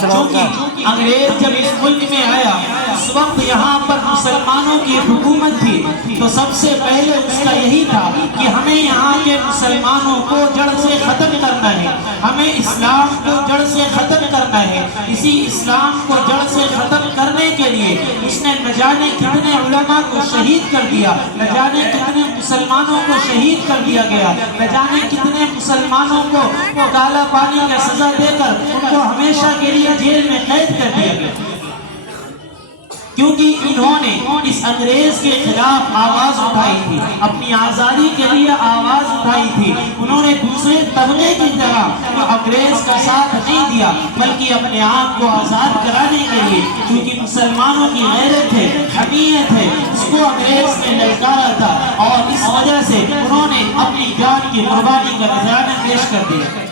چونکہ انگریز جب اس ملک میں آیا اس وقت یہاں پر مسلمانوں کی حکومت تھی، تو سب سے پہلے اس کا یہی تھا کہ ہمیں یہاں کے مسلمانوں کو جڑ سے ختم کرنا ہے، ہمیں اسلام کو جڑ سے ختم کرنا ہے۔ اسی اسلام کو جڑ سے ختم کرنے کے لیے اس نے نہ جانے کتنے علماء کو شہید کر دیا، نہ جانے کتنے مسلمانوں کو شہید کر دیا گیا، نہ جانے کتنے مسلمانوں کو کالا پانی کا سزا دے کر ان کو ہمیشہ کے لیے جیل میں قید کر دیا گیا، کیونکہ انہوں نے اس انگریز کے خلاف آواز اٹھائی تھی، اپنی آزادی کے لیے آواز اٹھائی تھی۔ انہوں نے دوسرے طبقے کی طرح انگریز کا ساتھ نہیں دیا، بلکہ اپنے آپ کو آزاد کرانے کے لیے، کیونکہ مسلمانوں کی غیرت ہے، حمیت ہے، اس کو انگریز نے للکارا تھا، اور اس وجہ سے انہوں نے اپنی جان کی قربانی کا نذرانہ پیش کر دیا۔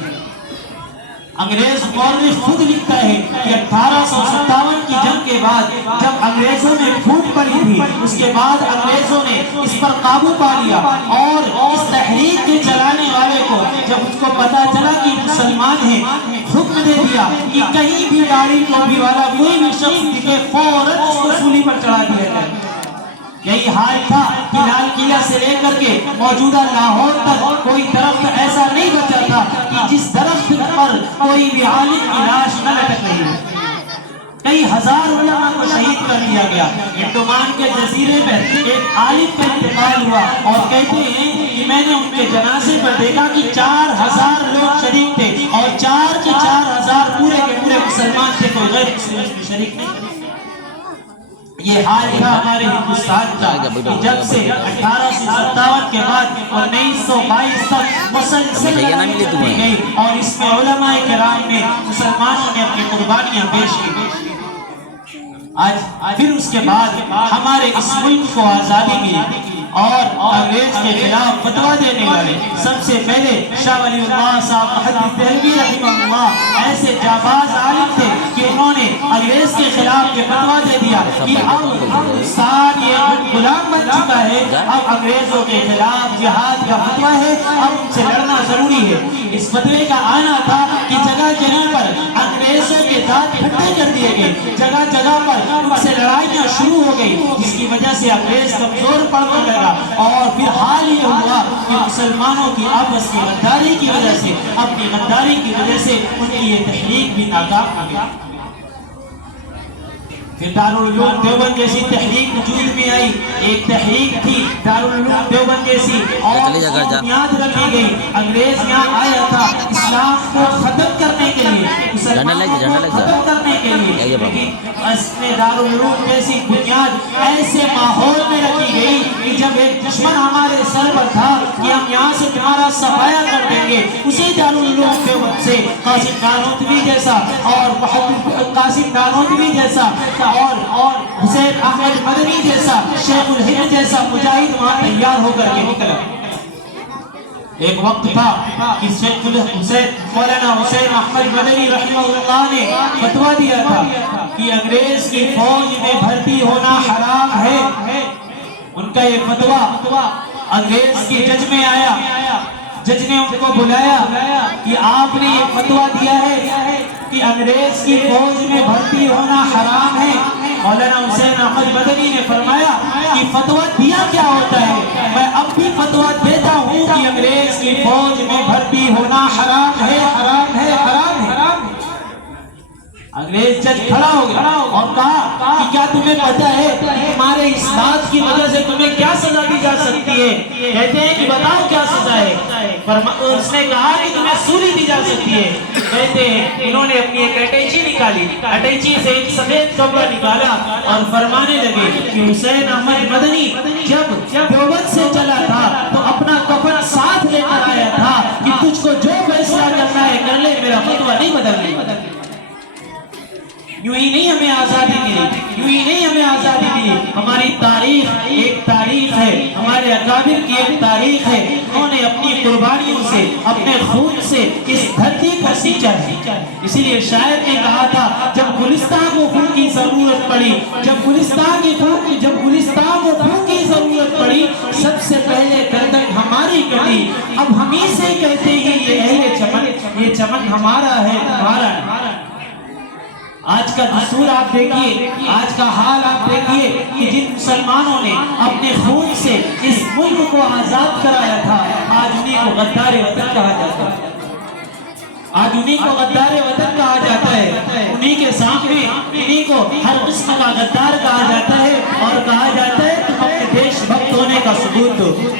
انگریز مورخ خود لکھتا ہے کہ 1857 کی جنگ کے بعد جب انگریزوں میں پھوٹ پڑی تھی، اس کے بعد انگریزوں نے اس پر قابو پا لیا، اور اس تحریک کے چلانے والے کو جب اس کو پتا چلا کہ مسلمان ہیں، حکم دے دیا کہ کہیں بھی گاڑی ٹوپی والا کوئی بھی شخص دکھے فوراً اس کو سولی پر چڑھا دیا جائے۔ یہی حال تھا کہ لال قلعہ سے لے کر کے موجودہ لاہور تک کوئی درخت ایسا نہیں بچا تھا کہ جس درخت پر کوئی بھی عالم کی لاش نہ لٹک رہی ہو۔ کئی ہزار علماء کو شہید کر دیا گیا۔ انڈمان کے جزیرے پر ایک عالم کا انتقال ہوا، اور کہتے ہیں کہ میں نے ان کے جنازے پر دیکھا کہ 4000 لوگ شریک تھے، اور 4 کے 4000 پورے کے پورے مسلمان تھے، کوئی غیر مسلم اس میں شریک نہیں تھے۔ یہ حال تھا ہمارے ہندوستان کا کہ جب سے 1857 کے بعد 1922 تک مسلسل لڑائی چلتی گئی، اور اس میں علماء کرام نے مسلمانوں نے اپنی قربانیاں پیش کی۔ آج پھر اس کے بعد ہمارے اس ملک کو آزادی ملی، اور انگریز کے خلاف فتویٰ دینے والے سب سے پہلے شاہ ولی اللہ صاحب محدث دہلوی رحمہ اللہ ایسے جاباز عالم تھے کہ انہوں نے انگریز کے خلاف یہ فتویٰ دے دیا کہ اب ہندوستان یہ غلام بن چکا ہے، اب انگریزوں کے خلاف جہاد کا فتویٰ ہے، اب ان سے لڑنا ضروری ہے۔ اس فتوے کا آنا تھا کہ جگہ جگہ پر انگریزوں کے دانت کھٹے کر دیے گئے، جگہ جگہ پر ان سے لڑائیاں شروع ہو گئی، جس کی وجہ سے انگریز کمزور پڑنے لگا، اور پھر حال یہ ہوا کہ مسلمانوں کی آپس کی غداری کی وجہ سے، اپنی غداری کی وجہ سے ان کی یہ تحریک بھی ناکام ہو گئی۔ پھر دارالعلوم دیوبند جیسی تحریک وجود میں آئی، ایک تحریک تھی دارالعلوم دیوبند جیسی، اور بنیاد رکھی گئی۔ انگریز یہاں آیا تھا اسلام کو ختم کرنے کے لیے، مسلمانوں کو ختم کرنے کے لیے، لیکن اس میں دارالعلوم جیسی بنیاد ایسے ماحول میں رکھی گئی کہ جب ایک دشمن ہمارے سر پر تھا کہ ہم یہاں سے تمہارا صفایا کر دیں گے، اسی دارالعلوم دیوبند سے قاسم نانوتوی جیسا، اور قاسم نانوتوی جیسا، اور حسین احمد مدنی جیسا، شیخ الہند جیسا مجاہد وہاں تیار ہو کر کے نکلا۔ ایک وقت تھا کہ مولانا حسین احمد مدنی رحمہ اللہ نے فتویٰ دیا تھا کہ انگریز کی فوج میں بھرتی ہونا حرام ہے۔ ان کا یہ فتویٰ انگریز کی جج میں آیا، جج نے ان کو بلایا کہ آپ نے یہ فتویٰ دیا ہے کہ انگریز کی فوج میں بھرتی ہونا حرام ہے۔ مولانا حسین احمد مدنی نے فرمایا کہ فتویٰ دیا کیا ہوتا ہے، میں اب بھی فتویٰ دیتا ہوں کہ انگریز کی فوج میں بھرتی ہونا حرام ہے، حرام ہے، حرام ہے۔ انگریز جج کھڑا ہو گیا اور کہا کہ کیا تمہیں پتا ہے تمہارے اس بات کی وجہ سے تمہیں کیا سزا دی جا سکتی ہے؟ کہتے ہیں کہ بتاؤ کیا سزا ہے؟ اس نے کہا کہ تمہیں سولی دی جا سکتی ہے۔ کہتے ہیں انہوں نے اپنی ایک اٹیچی نکالی، اٹیچی سے ایک سفید کپڑا نکالا اور فرمانے لگے کہ حسین احمد مدنی جب دیوبند سے چلا تھا تو اپنا کفن ساتھ لے کر آیا تھا کہ تجھ کو جو فیصلہ کرنا ہے کر لے، میرا فتویٰ نہیں بدلنا۔ یوں ہی نہیں ہمیں آزادی ملی، یوں ہی نہیں ہمیں آزادی ملی۔ ہماری تاریخ ایک تاریخ ہے، ہمارے اکابر کی ایک تاریخ ہے۔ انہوں نے اپنی قربانیوں سے، اپنے خون سے اس دھرتی کو سینچا ہے۔ اسی لیے شاعر نے کہا تھا جب گلستان کو خون کی ضرورت پڑی، جب گلستان کو خون کی ضرورت پڑی، سب سے پہلے گردن ہماری کٹی۔ اب ہم ہی سے کہتے ہیں یہ اہل چمن، یہ چمن ہمارا ہے، ہمارا ہے۔ آج کا دستور آپ دیکھیے، آج کا حال آپ دیکھیے کہ جن مسلمانوں نے اپنے خون سے اس ملک کو آزاد کرایا تھا، آج انہیں کو غدار وطن کہا جاتا ہے، آج انہیں کو غدار وطن کہا جاتا ہے، انہیں کے سامنے انہیں کو ہر قسم کا غدار کہا جاتا ہے اور کہا جاتا ہے تم اپنے دیش بھکت ہونے کا ثبوت دو۔